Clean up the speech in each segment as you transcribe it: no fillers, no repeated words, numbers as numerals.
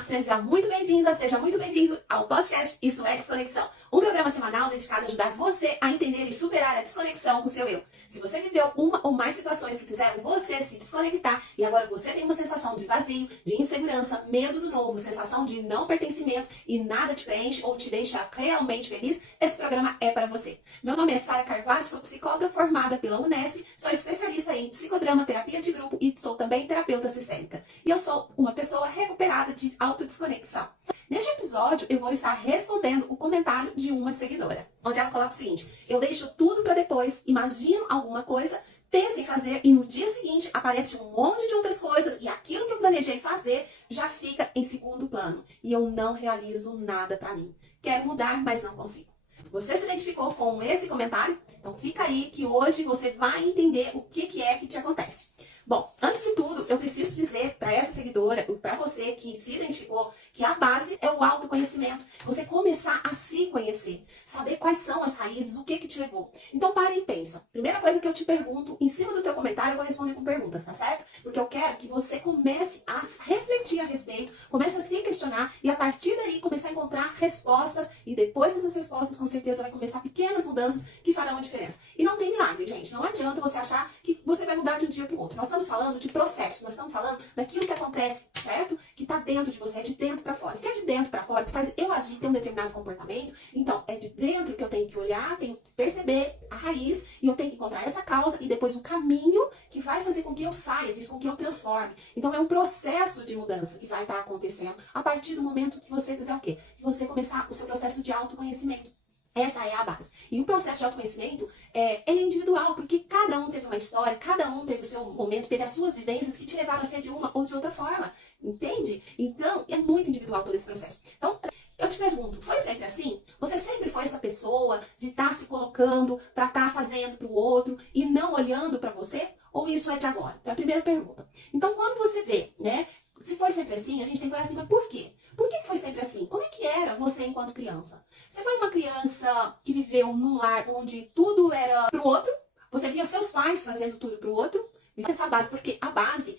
Olá, seja muito bem-vinda, seja muito bem-vindo ao podcast Isso é Desconexão, um programa semanal dedicado a ajudar você a entender e superar a desconexão com o seu eu. Se você viveu uma ou mais situações que fizeram você se desconectar e agora você tem uma sensação de vazio, de insegurança, medo do novo, sensação de não pertencimento e nada te preenche ou te deixa realmente feliz, esse programa é para você. Meu nome é Sara Carvalho, sou psicóloga formada pela Unesp, sou especialista em psicodrama, terapia de grupo e sou também terapeuta sistêmica. E eu sou uma pessoa recuperada de autodesconexão. Neste episódio, eu vou estar respondendo o comentário de uma seguidora, onde ela coloca o seguinte: eu deixo tudo para depois, imagino alguma coisa, penso em fazer e no dia seguinte aparece um monte de outras coisas e aquilo que eu planejei fazer já fica em segundo plano e eu não realizo nada para mim. Quero mudar, mas não consigo. Você se identificou com esse comentário? Então fica aí que hoje você vai entender o que é que te acontece. Bom, antes de tudo, eu preciso dizer para essa seguidora, para você que se identificou, que a base é o autoconhecimento. Você começar a se conhecer, saber quais são as raízes, o que te levou. Então para e pensa. Primeira coisa que eu te pergunto, em cima do teu comentário, eu vou responder com perguntas, tá certo? Porque eu quero que você comece a refletir a respeito, comece a se questionar e a partir daí começar a encontrar respostas e depois dessas respostas, com certeza, vai começar pequenas mudanças que farão a diferença. E não tem milagre, gente. Não adianta você achar que você vai mudar de um dia para o outro. Nós estamos falando de processo, nós estamos falando daquilo que acontece, certo? Que está dentro de você, é de dentro para fora. Se é de dentro para fora, que faz eu agir, ter um determinado comportamento, então é de dentro que eu tenho que olhar, tenho que perceber a raiz e eu tenho que encontrar essa causa e depois o caminho que vai fazer com que eu saia disso, com que eu transforme. Então é um processo de mudança que vai estar acontecendo a partir do momento que você fizer o quê? Que você começar o seu processo de autoconhecimento. Essa é a base. E o processo de autoconhecimento, ele é individual, porque cada um teve uma história, cada um teve o seu momento, teve as suas vivências que te levaram a ser de uma ou de outra forma. Entende? Então, é muito individual todo esse processo. Então, eu te pergunto, foi sempre assim? Você sempre foi essa pessoa de estar se colocando para estar fazendo para o outro e não olhando para você? Ou isso é de agora? Então, é a primeira pergunta. Então, quando você vê, né? Se foi sempre assim, a gente tem que olhar assim, mas por quê? Por que foi sempre assim? Como é que era você enquanto criança? Você foi uma criança que viveu num lar onde tudo era pro outro? Você via seus pais fazendo tudo pro outro? Essa base, porque a base,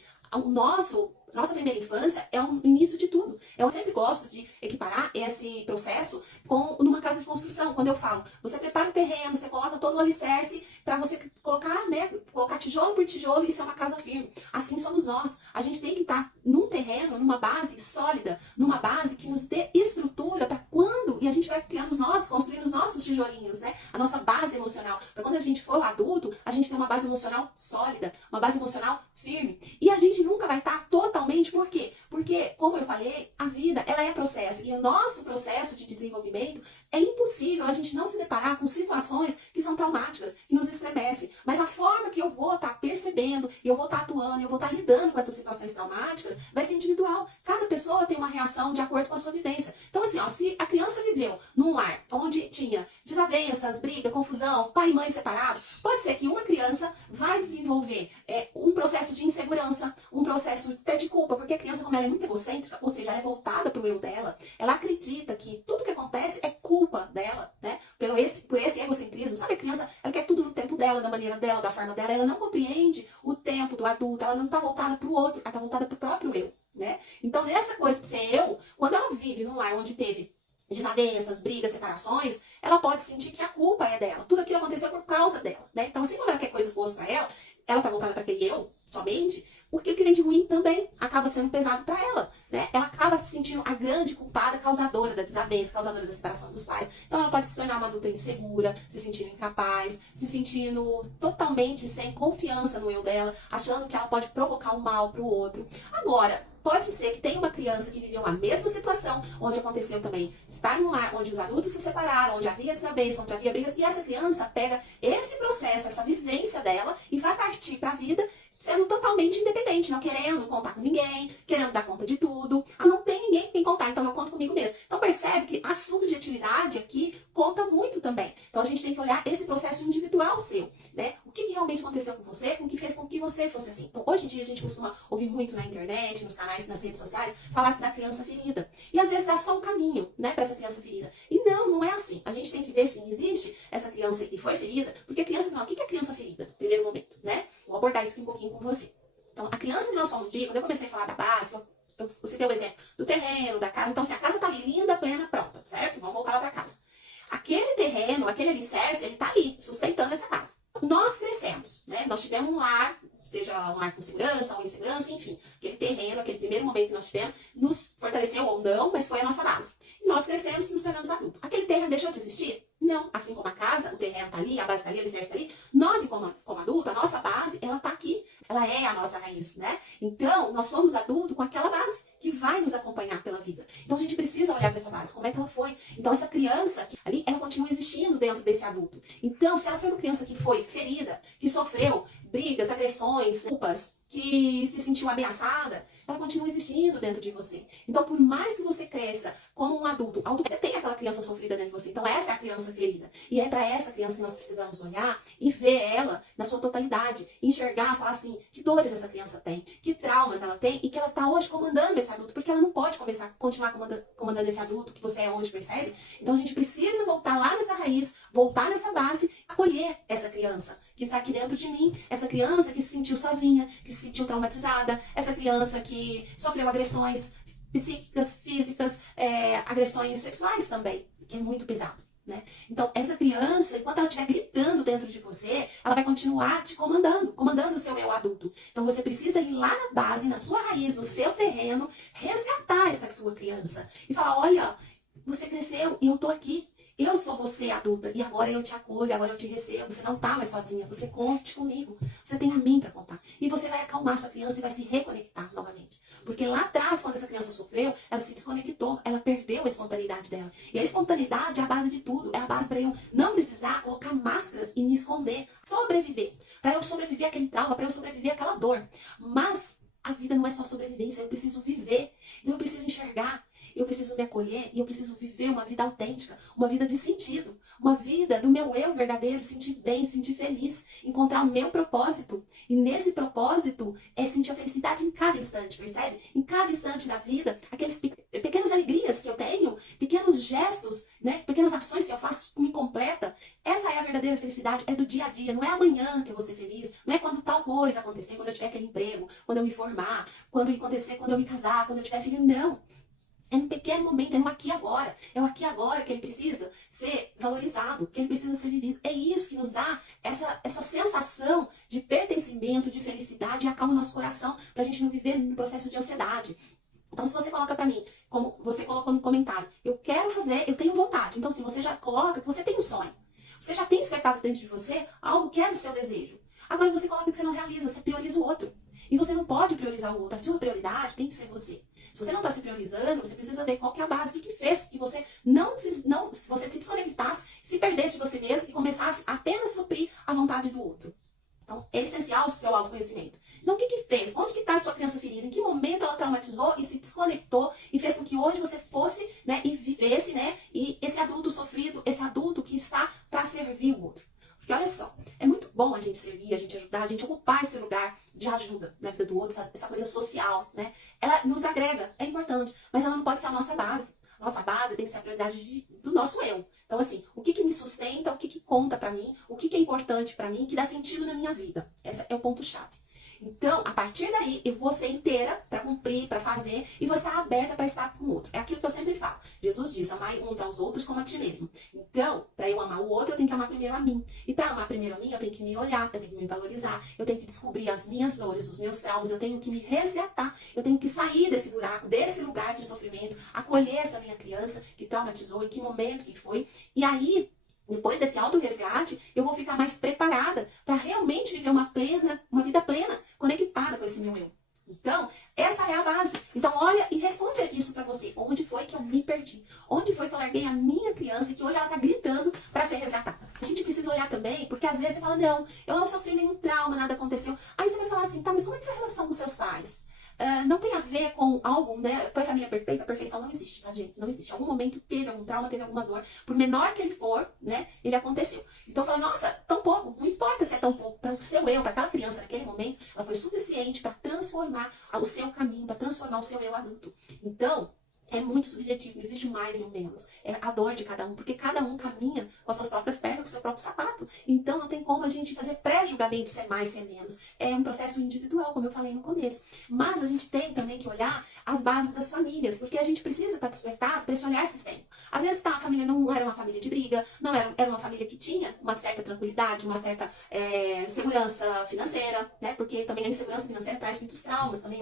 nossa primeira infância é o início de tudo. Eu sempre gosto de equiparar esse processo com numa casa de construção. Quando eu falo, você prepara o terreno, você coloca todo o alicerce para você colocar, colocar tijolo por tijolo e ser uma casa firme. Assim somos nós. A gente tem que estar num terreno, numa base sólida, numa base que nos dê estrutura para quando, e a gente vai criando construindo os nossos tijolinhos, né? A nossa base emocional. Para quando a gente for adulto, a gente tem uma base emocional sólida, uma base emocional firme. E a gente nunca vai estar totalmente, por quê? Porque, como eu falei, a vida, ela é processo. E o nosso processo de desenvolvimento é impossível a gente não se deparar com situações que são traumáticas, que nos estremecem. Mas a forma que eu vou estar percebendo, e eu vou estar atuando, eu vou estar lidando com essas situações traumáticas, vai ser individual. Cada pessoa tem uma reação de acordo com a sua vivência. Então, assim, ó, se a criança viveu num lar onde tinha desavenças, briga, confusão, pai e mãe separados, pode ser que uma criança vai desenvolver um processo de insegurança, um processo até de culpa, porque a criança, como ela é muito egocêntrica, ou seja, ela é voltada para o eu dela, ela acredita que tudo que acontece é culpa dela, né? Por esse egocentrismo, sabe? A criança, ela quer tudo no tempo dela, da maneira dela, da forma dela, ela não compreende o tempo do adulto, ela não está voltada para o outro, ela está voltada para o próprio eu, né? Então, nessa coisa de ser eu, quando ela vive num lar onde teve desavenças, brigas, separações, ela pode sentir que a culpa é dela. Tudo aquilo aconteceu por causa dela, né? Então, assim como ela quer coisas boas pra ela tá voltada para aquele eu somente, porque o que vem de ruim também acaba sendo pesado para ela, né? Ela acaba se sentindo a grande culpada causadora da desavença, causadora da separação dos pais. Então, ela pode se tornar uma adulta insegura, se sentindo incapaz, se sentindo totalmente sem confiança no eu dela, achando que ela pode provocar o mal pro outro. Agora, pode ser que tenha uma criança que viveu a mesma situação, onde aconteceu também estar num lar onde os adultos se separaram, onde havia desavença, onde havia brigas, e essa criança pega esse processo, essa vivência dela e vai partir para a vida sendo totalmente independente, não querendo contar com ninguém, querendo dar conta de tudo. Não tem ninguém com quem contar, então eu conto comigo mesmo. Então percebe que a subjetividade aqui conta muito também. Então a gente tem que olhar esse processo individual seu, né? O que realmente aconteceu com você, com o que fez com que você fosse assim. Então hoje em dia a gente costuma ouvir muito na internet, nos canais, nas redes sociais, falar-se da criança ferida. E às vezes dá só um caminho, né, para essa criança ferida. E não é assim. A gente tem que ver se existe essa criança que foi ferida, porque a criança não. O que é a criança ferida? No primeiro momento, né? Vou abordar isso aqui um pouquinho com você. Então, a criança que nós somos, quando eu comecei a falar da base, eu citei o exemplo do terreno, da casa. Então, assim, a casa tá ali linda, plena, pronta, certo? Vamos voltar lá pra casa. Aquele terreno, aquele alicerce, ele tá ali, sustentando essa casa. Nós crescemos, né? Nós tivemos um lar, seja um lar com segurança ou insegurança, enfim. Aquele terreno, aquele primeiro momento que nós tivemos, nos fortaleceu ou não, mas foi a nossa base. E nós crescemos e nos tornamos adultos. Aquele terreno deixou de existir? Não. Assim como a casa, o terreno tá ali, a base tá ali, o alicerce tá ali. Nós, como adulto, a nossa base, ela tá aqui. Ela é a nossa raiz, né? Então, nós somos adultos com aquela base que vai nos acompanhar pela vida. Então, a gente precisa olhar para essa base, como é que ela foi. Então, essa criança ali, ela continua existindo dentro desse adulto. Então, se ela foi uma criança que foi ferida, que sofreu brigas, agressões, culpas, que se sentiu ameaçada, ela continua existindo dentro de você. Então, por mais que você cresça como um adulto, você tem aquela criança sofrida dentro de você. Então, essa é a criança ferida. E é para essa criança que nós precisamos olhar e ver ela na sua totalidade. Enxergar, falar assim, que dores essa criança tem, que traumas ela tem e que ela está hoje comandando esse adulto. Porque ela não pode continuar comandando esse adulto que você é hoje, percebe? Então, a gente precisa voltar lá nessa raiz, voltar nessa base, acolher essa criança que está aqui dentro de mim, essa criança que se sentiu sozinha, que se sentiu traumatizada, essa criança que sofreu agressões psíquicas, físicas, agressões sexuais também, que é muito pesado, né? Então, essa criança, enquanto ela estiver gritando dentro de você, ela vai continuar te comandando o seu eu adulto. Então, você precisa ir lá na base, na sua raiz, no seu terreno, resgatar essa sua criança e falar, olha, você cresceu e eu tô aqui. Eu sou você adulta e agora eu te acolho, agora eu te recebo. Você não tá mais sozinha, você conte comigo. Você tem a mim para contar. E você vai acalmar sua criança e vai se reconectar novamente. Porque lá atrás, quando essa criança sofreu, ela se desconectou, ela perdeu a espontaneidade dela. E a espontaneidade é a base de tudo. É a base para eu não precisar colocar máscaras e me esconder. Sobreviver. Para eu sobreviver àquele trauma, para eu sobreviver àquela dor. Mas a vida não é só sobrevivência, eu preciso viver. Então eu preciso enxergar. Eu preciso me acolher e eu preciso viver uma vida autêntica, uma vida de sentido, uma vida do meu eu verdadeiro, sentir bem, sentir feliz, encontrar o meu propósito. E nesse propósito é sentir a felicidade em cada instante, percebe? Em cada instante da vida, aquelas pequenas alegrias que eu tenho, pequenos gestos, né? Pequenas ações que eu faço que me completa. Essa é a verdadeira felicidade, é do dia a dia, não é amanhã que eu vou ser feliz, não é quando tal coisa acontecer, quando eu tiver aquele emprego, quando eu me formar, quando acontecer, quando eu me casar, quando eu tiver filho, não. É um pequeno momento, é um aqui e agora. É um aqui e agora que ele precisa ser valorizado, que ele precisa ser vivido. É isso que nos dá essa sensação de pertencimento, de felicidade e acalma o nosso coração para a gente não viver no processo de ansiedade. Então, se você coloca para mim, como você colocou no comentário, eu quero fazer, eu tenho vontade. Então, se você já coloca que você tem um sonho, você já tem despertado dentro de você algo que é do seu desejo. Agora você coloca que você não realiza, você prioriza o outro. E você não pode priorizar o outro. A sua prioridade tem que ser você. Se você não está se priorizando, você precisa ver qual que é a base, o que fez que você se você se desconectasse, se perdesse de você mesmo e começasse a apenas suprir a vontade do outro. Então, é essencial o seu autoconhecimento. Então, o que fez? Onde que está a sua criança ferida? Em que momento ela traumatizou e se desconectou e fez com que hoje você fosse, né, e vivesse, né, e esse adulto sofrido, esse adulto que está para servir o outro. Porque olha só, é muito bom a gente servir, a gente ajudar, a gente ocupar esse lugar de ajuda na vida do outro, essa coisa social, né? Ela nos agrega, é importante, mas ela não pode ser a nossa base. A nossa base tem que ser a prioridade do nosso eu. Então, assim, o que me sustenta, o que conta pra mim, o que é importante pra mim, que dá sentido na minha vida. Esse é o ponto-chave. Então, a partir daí, eu vou ser inteira para cumprir, para fazer, e vou estar aberta para estar com o outro. É aquilo que eu sempre falo. Jesus diz, amai uns aos outros como a ti mesmo. Então, para eu amar o outro, eu tenho que amar primeiro a mim. E para amar primeiro a mim, eu tenho que me olhar, eu tenho que me valorizar, eu tenho que descobrir as minhas dores, os meus traumas, eu tenho que me resgatar, eu tenho que sair desse buraco, desse lugar de sofrimento, acolher essa minha criança que traumatizou, em que momento que foi. E aí, depois desse auto-resgate, eu vou ficar mais preparada para realmente viver uma vida plena, conectada com esse meu eu. Então, essa é a base. Então, olha e responde isso para você. Onde foi que eu me perdi? Onde foi que eu larguei a minha criança e que hoje ela está gritando para ser resgatada? A gente precisa olhar também, porque às vezes você fala, não, eu não sofri nenhum trauma, nada aconteceu. Aí você vai falar assim, tá, mas como é que foi a relação com seus pais? Não tem a ver com algo, né? Foi a família perfeita? A perfeição não existe, tá, gente? Não existe. Em algum momento teve algum trauma, teve alguma dor. Por menor que ele for, né? Ele aconteceu. Então, eu falei, nossa, tão pouco. Não importa se é tão pouco. Para o seu eu, para aquela criança naquele momento, ela foi suficiente para transformar o seu caminho, para transformar o seu eu adulto. Então, É muito subjetivo, não existe um mais e um menos. É a dor de cada um, porque cada um caminha com as suas próprias pernas, com o seu próprio sapato. Então não tem como a gente fazer pré-julgamento se é mais, se é menos. É um processo individual, como eu falei no começo. Mas a gente tem também que olhar as bases das famílias, porque a gente precisa estar despertado para esse olhar sistêmico. Às vezes a família não era uma família de briga, não era uma família que tinha uma certa tranquilidade, uma certa segurança financeira, né? Porque também a insegurança financeira traz muitos traumas também.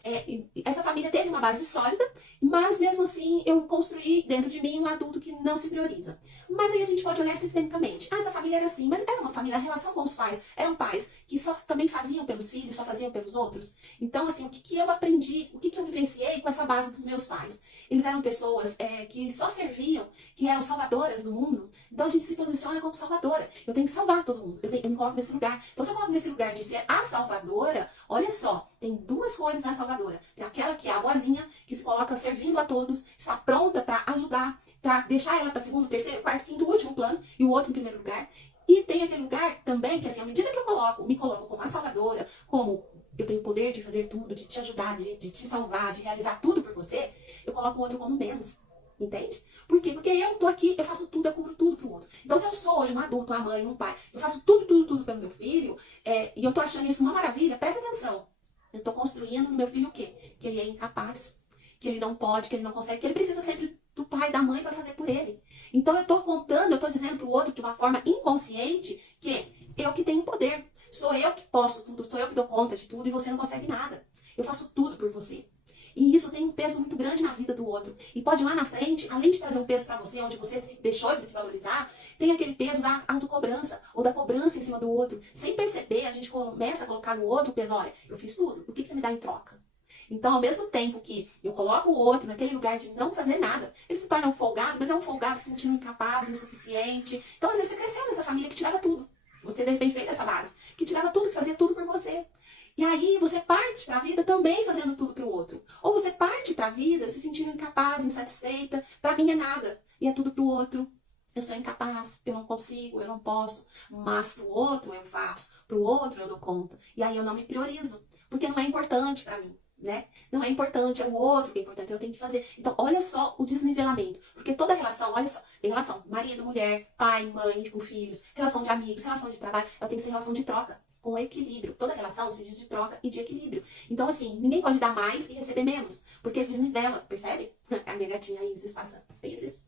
Essa família teve uma base sólida, mas mesmo assim eu construí dentro de mim um adulto que não se prioriza. Mas aí a gente pode olhar sistemicamente. Essa família era assim, mas era uma família, a relação com os pais eram pais que só também faziam pelos filhos, só faziam pelos outros. Então, assim, o que eu aprendi, o que eu vivenciei com essa base dos meus pais? Eles eram pessoas que só serviam, que eram salvadoras do mundo. Então a gente se posiciona como salvadora. Eu tenho que salvar todo mundo. Eu me coloco nesse lugar. Então se eu coloco nesse lugar de ser a salvadora, olha só, tem duas coisas na salvadora. Tem aquela que é a boazinha, que se coloca servindo a todos, está pronta para ajudar, para deixar ela para segundo, terceiro, quarto, quinto, último plano, e o outro em primeiro lugar. E tem aquele lugar também que, assim, à medida que eu me coloco como a salvadora, como eu tenho o poder de fazer tudo, de te ajudar, de te salvar, de realizar tudo por você, eu coloco o outro como menos. Entende? Por quê? Porque eu tô aqui, eu faço tudo, eu cubro tudo pro outro. Então, se eu sou hoje um adulto, uma mãe, um pai, eu faço tudo pelo meu filho, e eu tô achando isso uma maravilha, presta atenção. Eu tô construindo no meu filho o quê? Que ele é incapaz, que ele não pode, que ele não consegue, que ele precisa sempre do pai e da mãe para fazer por ele. Então, eu tô contando, eu tô dizendo pro outro de uma forma inconsciente que eu que tenho poder. Sou eu que posso tudo, sou eu que dou conta de tudo e você não consegue nada. Eu faço tudo por você. E isso tem um peso muito grande na vida do outro. E pode lá na frente, além de trazer um peso para você, onde você deixou de se valorizar, tem aquele peso da autocobrança, ou da cobrança em cima do outro. Sem perceber, a gente começa a colocar no outro o peso, olha, eu fiz tudo, o que você me dá em troca? Então, ao mesmo tempo que eu coloco o outro naquele lugar de não fazer nada, ele se torna um folgado, mas é um folgado se sentindo incapaz, insuficiente. Então, às vezes, você cresceu nessa família que te dava tudo. Você, de repente, veio dessa base, que te dava tudo, que fazia tudo por você. E aí você parte para a vida também fazendo tudo para o outro. Ou você parte para a vida se sentindo incapaz, insatisfeita. Para mim é nada. E é tudo para o outro. Eu sou incapaz, eu não consigo, eu não posso. Mas para o outro eu faço. Para o outro eu dou conta. E aí eu não me priorizo. Porque não é importante para mim. Né? Não é importante, é o outro que é importante, eu tenho que fazer. Então, olha só o desnivelamento. Porque toda relação, olha só, tem relação marido, mulher, pai, mãe, com filhos, relação de amigos, relação de trabalho, ela tem que ser relação de troca. Com equilíbrio. Toda relação se diz de troca e de equilíbrio. Então, assim, ninguém pode dar mais e receber menos. Porque desnivela, percebe? A minha gatinha Isis passando. Isis.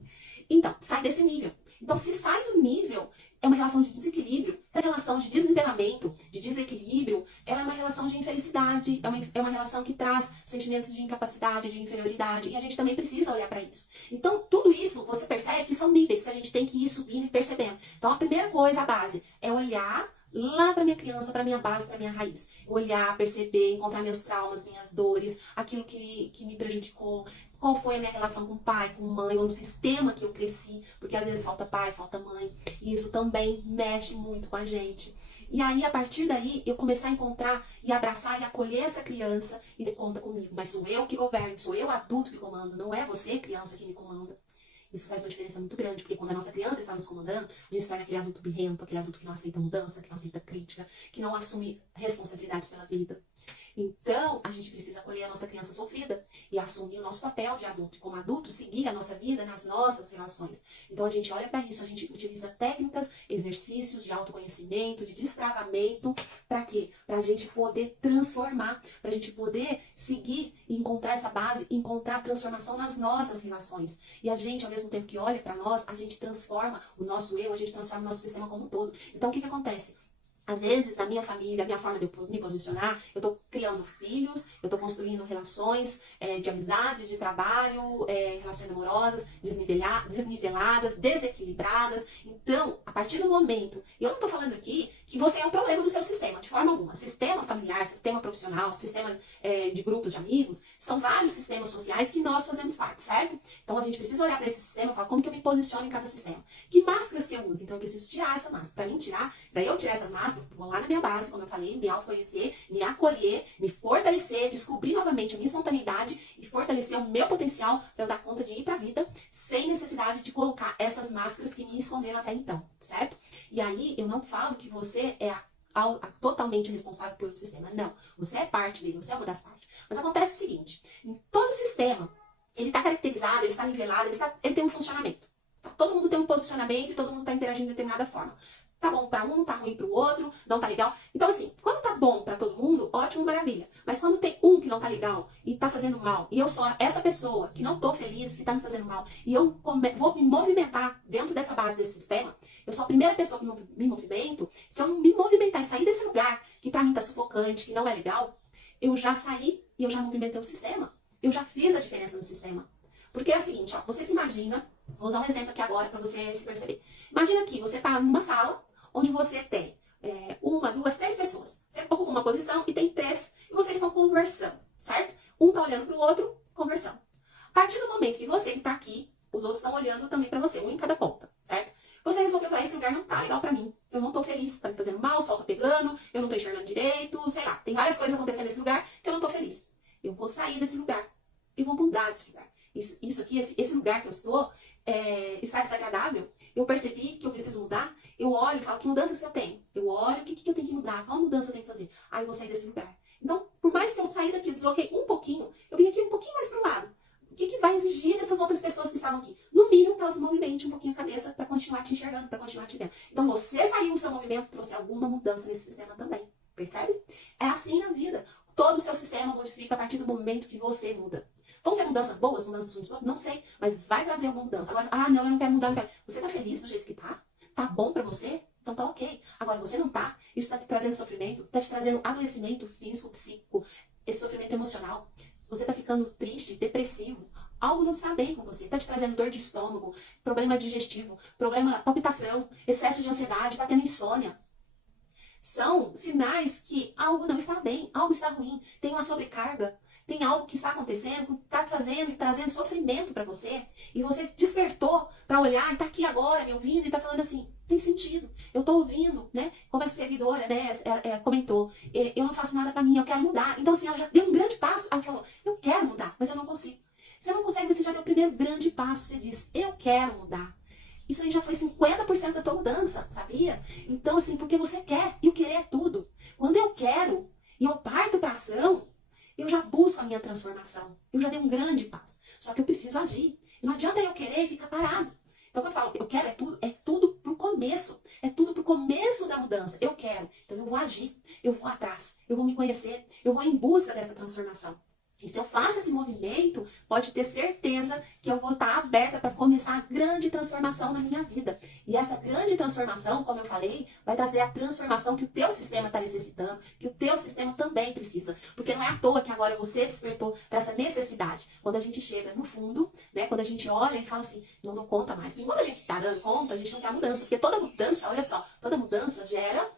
Então, sai desse nível. Então, se sai do nível, é uma relação de desequilíbrio. A relação de desnivelamento, de desequilíbrio, ela é uma relação de infelicidade, é uma relação que traz sentimentos de incapacidade, de inferioridade, e a gente também precisa olhar para isso. Então, tudo isso, você percebe que são níveis que a gente tem que ir subindo e percebendo. Então, a primeira coisa, a base, é olhar lá para minha criança, para minha base, para minha raiz. Olhar, perceber, encontrar meus traumas, minhas dores, aquilo que me prejudicou, qual foi a minha relação com o pai, com mãe, ou no sistema que eu cresci, porque às vezes falta pai, falta mãe, e isso também mexe muito com a gente. E aí, a partir daí, eu começar a encontrar e abraçar e acolher essa criança e ter conta comigo. Mas sou eu que governo, sou eu adulto que comando, não é você, criança, que me comanda. Isso faz uma diferença muito grande, porque quando a nossa criança está nos comandando, a gente se torna aquele adulto birrento, aquele adulto que não aceita mudança, que não aceita crítica, que não assume responsabilidades pela vida. Então, a gente precisa acolher a nossa criança sofrida e assumir o nosso papel de adulto. E como adulto, seguir a nossa vida nas nossas relações. Então, a gente olha para isso, a gente utiliza técnicas, exercícios de autoconhecimento, de destravamento. Para quê? Para a gente poder transformar, para a gente poder seguir e encontrar essa base, encontrar transformação nas nossas relações. E a gente, ao mesmo tempo que olha para nós, a gente transforma o nosso eu, a gente transforma o nosso sistema como um todo. Então, o que acontece? Às vezes, na minha família, a minha forma de eu me posicionar, eu estou criando filhos, eu estou construindo relações de amizade, de trabalho, relações amorosas, desniveladas, desequilibradas. Então, a partir do momento, e eu não estou falando aqui que você é um problema do seu sistema, de forma alguma. Sistema familiar, sistema profissional, sistema de grupos de amigos, são vários sistemas sociais que nós fazemos parte, certo? Então, a gente precisa olhar para esse sistema e falar como que eu me posiciono em cada sistema. Que máscaras que eu uso? Então, eu preciso tirar essa máscara. Para mim tirar, para eu tirar essas máscaras, vou lá na minha base, como eu falei, me autoconhecer, me acolher, me fortalecer, descobrir novamente a minha espontaneidade e fortalecer o meu potencial para eu dar conta de ir para a vida sem necessidade de colocar essas máscaras que me esconderam até então, certo? E aí eu não falo que você é totalmente responsável pelo sistema, não. Você é parte dele, você é uma das partes. Mas acontece o seguinte, em todo sistema, ele está caracterizado, ele está nivelado, ele tem um funcionamento. Tá? Todo mundo tem um posicionamento e todo mundo está interagindo de determinada forma. Tá bom para um, tá ruim para o outro, não tá legal. Então, assim, quando tá bom para todo mundo, ótimo, maravilha. Mas quando tem um que não tá legal e tá fazendo mal, e eu sou essa pessoa que não tô feliz, que tá me fazendo mal, e eu vou me movimentar dentro dessa base desse sistema, eu sou a primeira pessoa que me movimento. Se eu não me movimentar e sair desse lugar que pra mim tá sufocante, que não é legal, eu já saí e eu já movimentei o sistema. Eu já fiz a diferença no sistema. Porque é o seguinte, ó, você se imagina, vou usar um exemplo aqui agora para você se perceber. Imagina que você tá numa sala onde você tem uma, duas, três pessoas. Você ocupa uma posição e tem três, e vocês estão conversando, certo? Um tá olhando para o outro, conversando. A partir do momento que você que tá aqui, os outros estão olhando também para você, um em cada ponta, certo? Você resolveu falar, esse lugar não tá legal pra mim. Eu não tô feliz, tá me fazendo mal, o sol tá pegando, eu não tô enxergando direito, sei lá. Tem várias coisas acontecendo nesse lugar que eu não tô feliz. Eu vou sair desse lugar. Eu vou mudar desse lugar. Isso aqui, esse lugar que eu estou, está desagradável. Eu percebi que eu preciso mudar. Eu olho e falo, que mudanças que eu tenho? Eu olho, o que eu tenho que mudar? Qual mudança eu tenho que fazer? Aí eu vou sair desse lugar. Então, por mais que eu saí daqui, eu desloquei um pouquinho, eu vim aqui um pouquinho mais pro lado. O que vai exigir dessas outras pessoas que estavam aqui? No mínimo, que elas movimentem um pouquinho a cabeça para continuar te enxergando, para continuar te vendo. Então, você saiu do seu movimento, trouxe alguma mudança nesse sistema também. Percebe? É assim na vida. Todo o seu sistema modifica a partir do momento que você muda. Vão ser mudanças boas, mudanças ruins? Não sei, mas vai trazer alguma mudança. Agora, não, eu não quero mudar, não quero. Você tá feliz do jeito que tá? Tá bom pra você? Então tá ok. Agora, você não tá. Isso tá te trazendo sofrimento, tá te trazendo adoecimento físico, psíquico, esse sofrimento emocional. Você tá ficando triste, depressivo. Algo não está bem com você. Tá te trazendo dor de estômago, problema digestivo, problema, palpitação, excesso de ansiedade, tá tendo insônia. São sinais que algo não está bem, algo está ruim, tem uma sobrecarga, tem algo que está acontecendo, está trazendo sofrimento para você, e você despertou para olhar e está aqui agora me ouvindo e está falando assim, tem sentido, eu estou ouvindo, né? Como essa seguidora, né, comentou, eu não faço nada para mim, eu quero mudar. Então assim, ela já deu um grande passo, ela falou, eu quero mudar, mas eu não consigo. Você não consegue, você já deu o primeiro grande passo, você diz, eu quero mudar. Isso aí já foi 50% da tua mudança, sabia? Então, assim, porque você quer, e o querer é tudo. Quando eu quero, e eu parto para ação, eu já busco a minha transformação. Eu já dei um grande passo. Só que eu preciso agir. E não adianta eu querer e ficar parado. Então, quando eu falo, eu quero é tudo pro começo. É tudo pro começo da mudança. Eu quero. Então, eu vou agir. Eu vou atrás. Eu vou me conhecer. Eu vou em busca dessa transformação. E se eu faço esse movimento, pode ter certeza que eu vou estar aberta para começar a grande transformação na minha vida. E essa grande transformação, como eu falei, vai trazer a transformação que o teu sistema está necessitando, que o teu sistema também precisa. Porque não é à toa que agora você despertou para essa necessidade. Quando a gente chega no fundo, né, quando a gente olha e fala assim, não dou conta mais. E quando a gente está dando conta, a gente não quer mudança. Porque toda mudança, olha só, toda mudança gera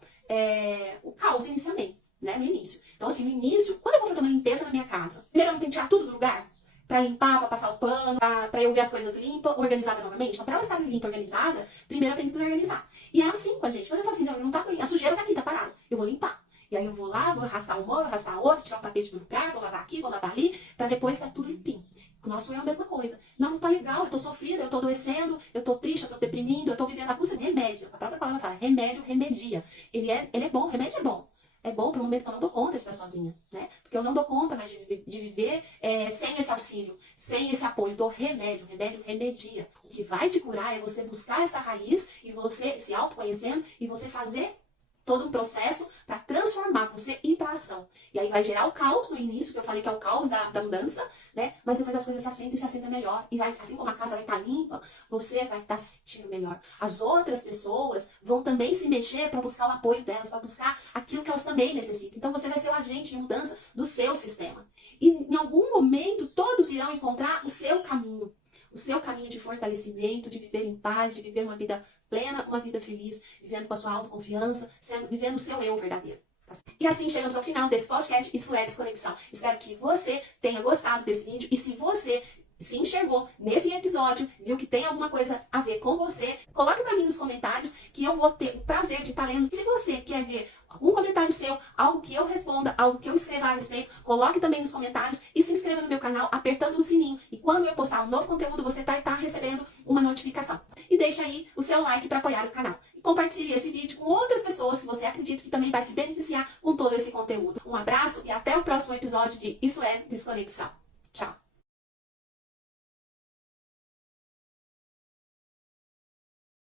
o caos inicialmente. Né, no início. Então, assim, no início, quando eu vou fazer uma limpeza na minha casa, primeiro eu não tenho que tirar tudo do lugar pra limpar, pra passar o pano, pra eu ver as coisas limpas, organizada novamente. Então, pra ela estar limpa, organizada, primeiro eu tenho que desorganizar. E é assim com a gente. Quando eu falo assim, não tá ruim, a sujeira tá aqui, tá parada. Eu vou limpar. E aí eu vou lá, vou arrastar um móvel, arrastar outro, tirar o tapete do lugar, vou lavar aqui, vou lavar ali, pra depois estar tudo limpinho. O nosso é a mesma coisa. Não tá legal, eu tô sofrida, eu tô adoecendo, eu tô triste, eu tô deprimindo, eu tô vivendo a custa de remédio. A própria palavra fala, remédio remedia. Ele é bom, remédio é bom. É bom para o momento que eu não dou conta de estar sozinha, né? Porque eu não dou conta mais de viver sem esse auxílio, sem esse apoio. Dou remédio, remédio remedia. O que vai te curar é você buscar essa raiz e você se autoconhecendo e você fazer todo um processo para transformar, você ir para a ação. E aí vai gerar o caos no início, que eu falei que é o caos da mudança, né? Mas depois as coisas se assentam e se assentam melhor. E vai, assim como a casa vai estar limpa, você vai estar se sentindo melhor. As outras pessoas vão também se mexer para buscar o apoio delas, para buscar aquilo que elas também necessitam. Então você vai ser o agente de mudança do seu sistema. E em algum momento todos irão encontrar o seu caminho. O seu caminho de fortalecimento, de viver em paz, de viver uma vida plena, uma vida feliz, vivendo com a sua autoconfiança, vivendo o seu eu verdadeiro. E assim chegamos ao final desse podcast, isso é Desconexão. Espero que você tenha gostado desse vídeo e se você se enxergou nesse episódio, viu que tem alguma coisa a ver com você, coloque pra mim nos comentários que eu vou ter o prazer de estar lendo. Se você quer ver algum comentário seu, algo que eu responda, algo que eu escreva a respeito, coloque também nos comentários e se inscreva no meu canal apertando o sininho. E quando eu postar um novo conteúdo, você vai estar recebendo uma notificação. E deixa aí o seu like para apoiar o canal. Compartilhe esse vídeo com outras pessoas que você acredita que também vai se beneficiar com todo esse conteúdo. Um abraço e até o próximo episódio de Isso é Desconexão.